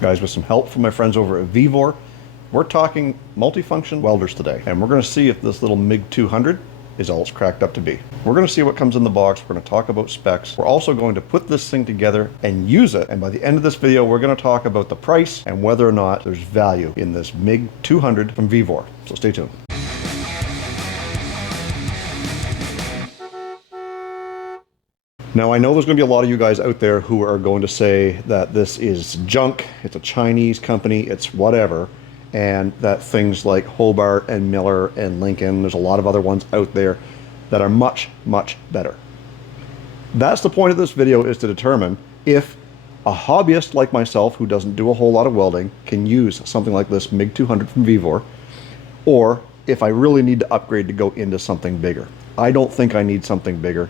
Guys, with some help from my friends over at Vevor, we're talking multifunction welders today, and we're going to see if this little MIG200 is all it's cracked up to be. We're going to see what comes in the box. We're going to talk about specs. We're also going to put this thing together and use it, and by the end of this video we're going to talk about the price and whether or not there's value in this MIG200 from Vevor. So stay tuned. Now, I know there's going to be a lot of you guys out there who are going to say that this is junk, it's a Chinese company, it's whatever, and that things like Hobart and Miller and Lincoln, there's a lot of other ones out there that are much, much better. That's the point of this video, is to determine if a hobbyist like myself who doesn't do a whole lot of welding can use something like this MIG200 from Vevor, or if I really need to upgrade to go into something bigger. I don't think I need something bigger.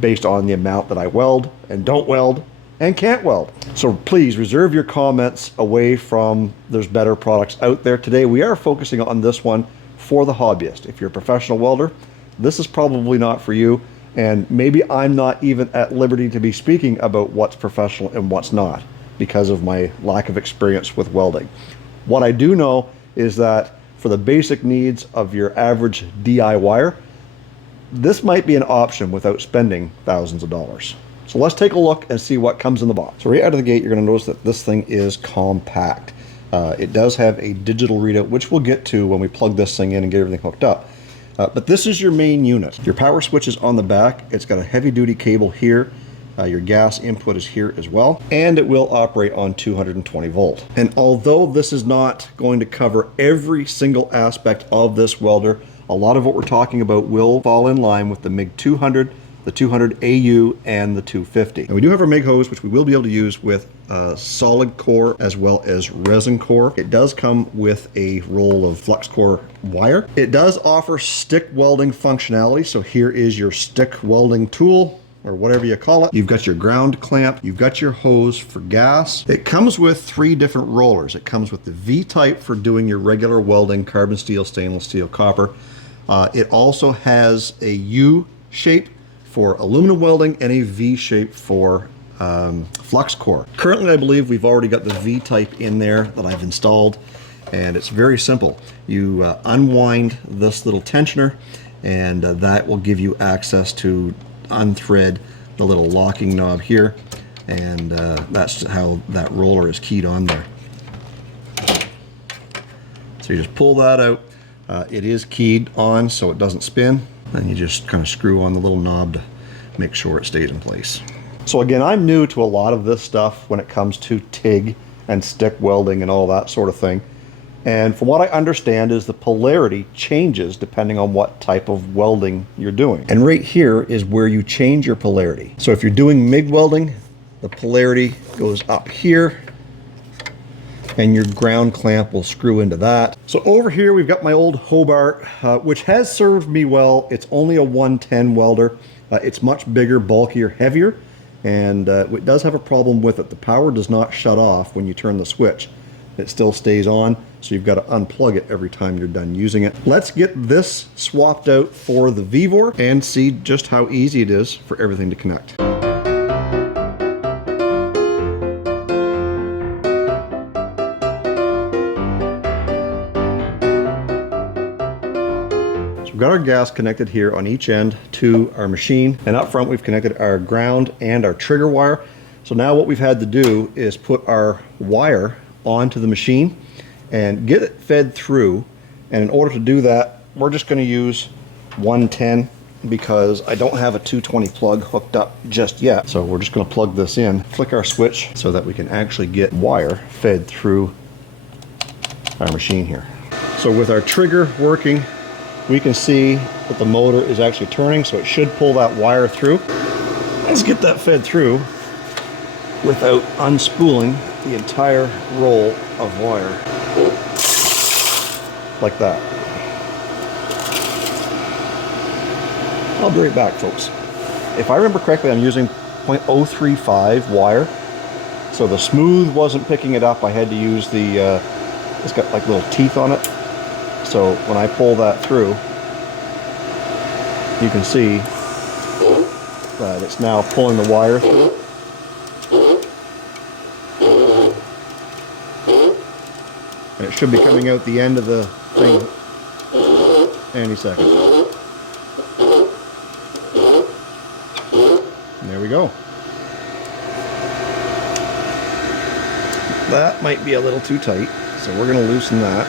Based on the amount that I weld and don't weld and can't weld. So please reserve your comments away from there's better products out there. Today we are focusing on this one for the hobbyist. If you're a professional welder, this is probably not for you, and maybe I'm not even at liberty to be speaking about what's professional and what's not because of my lack of experience with welding. What I do know is that for the basic needs of your average DIYer, this might be an option without spending thousands of dollars. So let's take a look and see what comes in the box. So right out of the gate, you're going to notice that this thing is compact. It does have a digital readout, which we'll get to when we plug this thing in and get everything hooked up. But this is your main unit. Your power switch is on the back. It's got a heavy duty cable here. Your gas input is here as well, and it will operate on 220 volt. And although this is not going to cover every single aspect of this welder, a lot of what we're talking about will fall in line with the MIG200, the 200AU, and the 250. And we do have our MIG hose, which we will be able to use with solid core as well as resin core. It does come with a roll of flux core wire. It does offer stick welding functionality, so here is your stick welding tool, or whatever you call it. You've got your ground clamp, you've got your hose for gas. It comes with 3 different rollers. It comes with the V-type for doing your regular welding, carbon steel, stainless steel, copper. It also has a U shape for aluminum welding and a V shape for flux core. Currently, I believe we've already got the V-type in there that I've installed, and it's very simple. You unwind this little tensioner, and that will give you access to unthread the little locking knob here, and that's how that roller is keyed on there. So you just pull that out. It is keyed on so it doesn't spin, and you just kind of screw on the little knob to make sure it stays in place. So again, I'm new to a lot of this stuff when it comes to TIG and stick welding and all that sort of thing. And from what I understand is the polarity changes depending on what type of welding you're doing. And right here is where you change your polarity. So if you're doing MIG welding, the polarity goes up here, and your ground clamp will screw into that. So over here we've got my old Hobart, which has served me well. It's only a 110 welder. It's much bigger, bulkier, heavier, and it does have a problem with it. The power does not shut off when you turn the switch. It still stays on, so you've got to unplug it every time you're done using it. Let's get this swapped out for the Vevor and see just how easy it is for everything to connect. We've got our gas connected here on each end to our machine, and up front we've connected our ground and our trigger wire. So now what we've had to do is put our wire onto the machine and get it fed through, and in order to do that we're just going to use 110 because I don't have a 220 plug hooked up just yet. So we're just going to plug this in, flick our switch so that we can actually get wire fed through our machine here. So with our trigger working, we can see that the motor is actually turning, so it should pull that wire through. Let's get that fed through without unspooling the entire roll of wire, like that. I'll be right back, folks. If I remember correctly, I'm using 0.035 wire, so the smooth wasn't picking it up. I had to use the, it's got like little teeth on it. So when I pull that through, you can see that it's now pulling the wire through. And it should be coming out the end of the thing any second. And there we go. That might be a little too tight, so we're going to loosen that.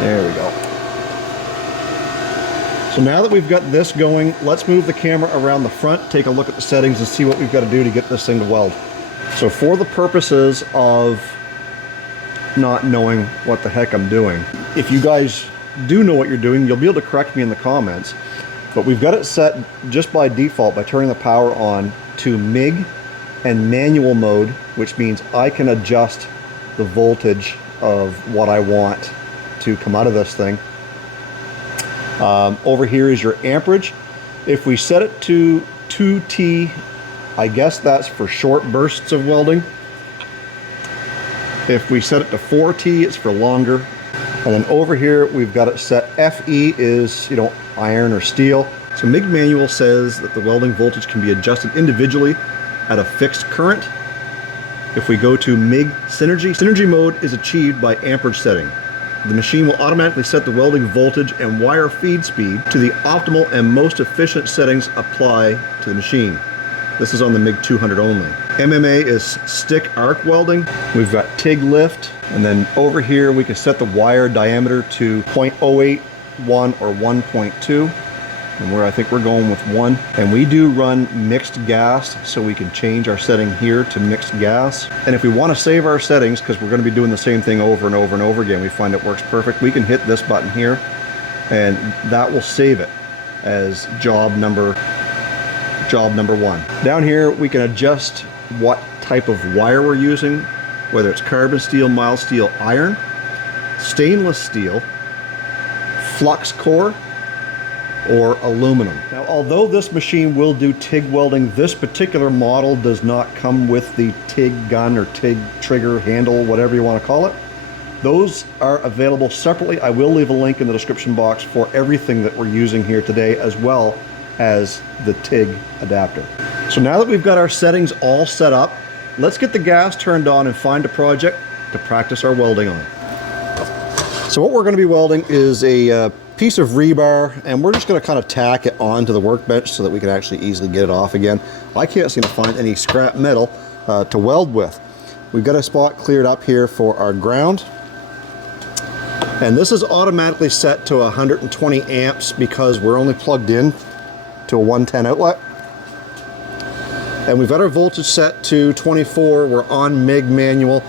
There we go. So now that we've got this going, let's move the camera around the front, take a look at the settings and see what we've got to do to get this thing to weld. So for the purposes of not knowing what the heck I'm doing, if you guys do know what you're doing, you'll be able to correct me in the comments. But we've got it set just by default by turning the power on to MIG and manual mode, which means I can adjust the voltage of what I want to come out of this thing. Over here is your amperage. If we set it to 2T, I guess that's for short bursts of welding. If we set it to 4T, it's for longer. And then over here, we've got it set FE is, you know, iron or steel. So MIG manual says that the welding voltage can be adjusted individually at a fixed current. If we go to MIG synergy mode is achieved by amperage setting. The machine will automatically set the welding voltage and wire feed speed to the optimal and most efficient settings apply to the machine. This is on the MIG200 only. MMA is stick arc welding. We've got TIG lift, and then over here we can set the wire diameter to 0.08, 1 or 1.2, and where I think we're going with 1. And we do run mixed gas, so we can change our setting here to mixed gas. And if we want to save our settings, because we're going to be doing the same thing over and over and over again, we find it works perfect, we can hit this button here, and that will save it as job number 1. Down here we can adjust what type of wire we're using, whether it's carbon steel, mild steel, iron, stainless steel, flux core, or aluminum. Now, although this machine will do TIG welding, this particular model does not come with the TIG gun or TIG trigger handle, whatever you want to call it. Those are available separately. I will leave a link in the description box for everything that we're using here today, as well as the TIG adapter. So now that we've got our settings all set up, let's get the gas turned on and find a project to practice our welding on. So what we're going to be welding is a piece of rebar, and we're just going to kind of tack it onto the workbench so that we can actually easily get it off again. I can't seem to find any scrap metal to weld with. We've got a spot cleared up here for our ground, and this is automatically set to 120 amps because we're only plugged in to a 110 outlet. And we've got our voltage set to 24. We're on MIG manual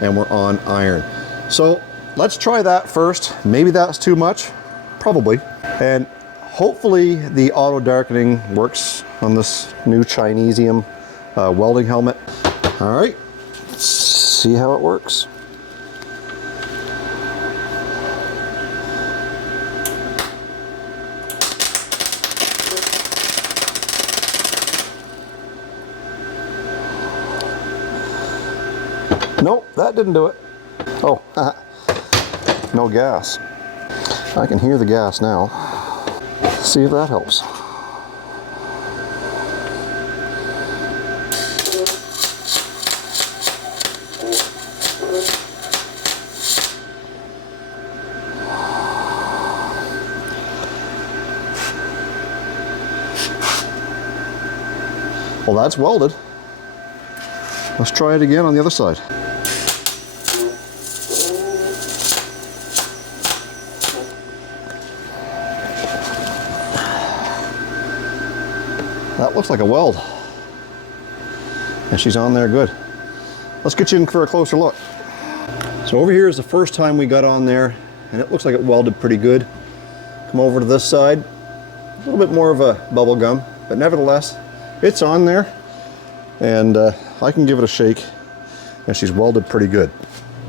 and we're on iron. So let's try that first. Maybe that's too much, probably. And hopefully the auto darkening works on this new Chinesium welding helmet. All right, let's see how it works. Nope, that didn't do it. Oh, no gas. I can hear the gas now. See if that helps. Well, that's welded. Let's try it again on the other side. That looks like a weld. And she's on there good. Let's get you in for a closer look. So over here is the first time we got on there, and it looks like it welded pretty good. Come over to this side. A little bit more of a bubble gum, but nevertheless, it's on there. And I can give it a shake, and she's welded pretty good.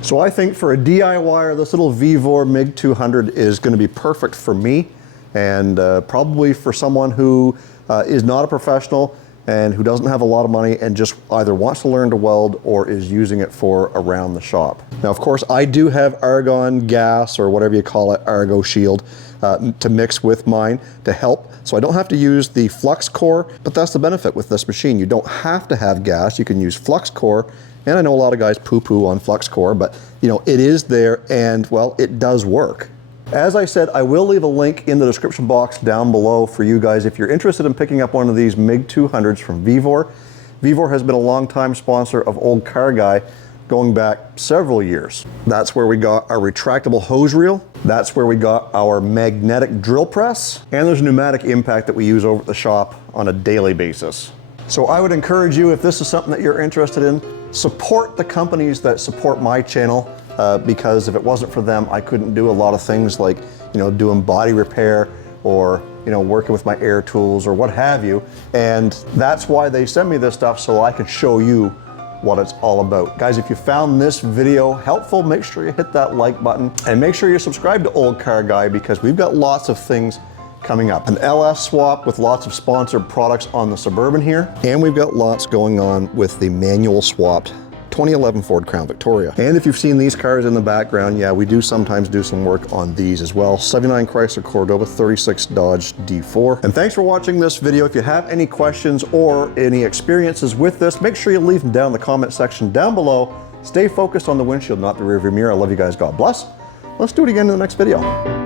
So I think for a DIYer, this little Vevor MIG200 is going to be perfect for me, and probably for someone who is not a professional and who doesn't have a lot of money and just either wants to learn to weld or is using it for around the shop. Now, of course, I do have argon gas, or whatever you call it, Argo Shield, to mix with mine to help. So I don't have to use the flux core, but that's the benefit with this machine. You don't have to have gas. You can use flux core. And I know a lot of guys poo-poo on flux core, but you know, it is there and well, it does work. As I said, I will leave a link in the description box down below for you guys if you're interested in picking up one of these MIG200s from Vevor. Vevor has been a long-time sponsor of Olde Carr Guy going back several years. That's where we got our retractable hose reel. That's where we got our magnetic drill press. And there's a pneumatic impact that we use over at the shop on a daily basis. So I would encourage you, if this is something that you're interested in, support the companies that support my channel. Because if it wasn't for them, I couldn't do a lot of things like, you know, doing body repair or, you know, working with my air tools or what have you. And that's why they send me this stuff, so I can show you what it's all about. Guys, if you found this video helpful, make sure you hit that like button and make sure you're subscribed to Olde Carr Guy because we've got lots of things coming up. An LS swap with lots of sponsored products on the Suburban here. And we've got lots going on with the manual swapped 2011 Ford Crown Victoria. And if you've seen these cars in the background, yeah, we do sometimes do some work on these as well. 79 Chrysler Cordoba, 36 Dodge D4. And thanks for watching this video. If you have any questions or any experiences with this, make sure you leave them down in the comment section down below. Stay focused on the windshield, not the rearview mirror. I love you guys. God bless. Let's do it again in the next video.